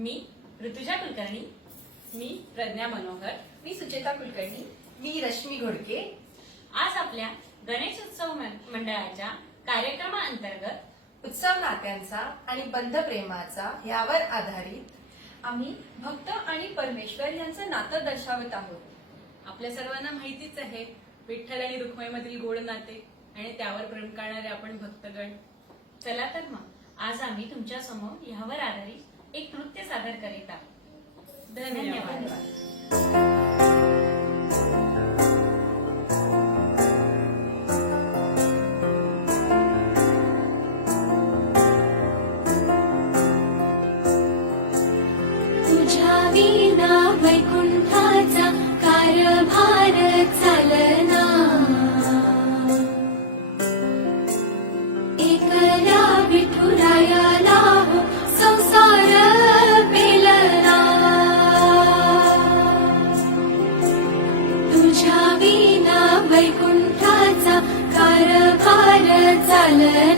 मी ऋतुजा कुलकर्णी, मी प्रज्ञा मनोहर, मी सुचेता कुलकर्णी, मी रश्मी घोडके। आज आपल्या गणेश उत्सव मंडळाच्या कार्यक्रमाअंतर्गत उत्सव नात्यांचा आणि बंध प्रेमाचा यावर आधारित आम्ही भक्त आणि परमेश्वर यांचं नातं दर्शवत आहोत। आपल्या सर्वांना माहितीच आहे विठ्ठल आणि रुक्माईमधील गोड नाते आणि त्यावर प्रेम करणारे आपण भक्तगण। चला तर मग आज आम्ही तुमच्या समोर यावर आधारित एक नृत्य सादर करीत आहोत। धन्यवाद। तुझ्या विना वैकुंठाचा कारभार चालना, एकल्या विठुरायाला हो संसार पेलना। तुझ्या विना वैकुंठाचा कारभार चालना,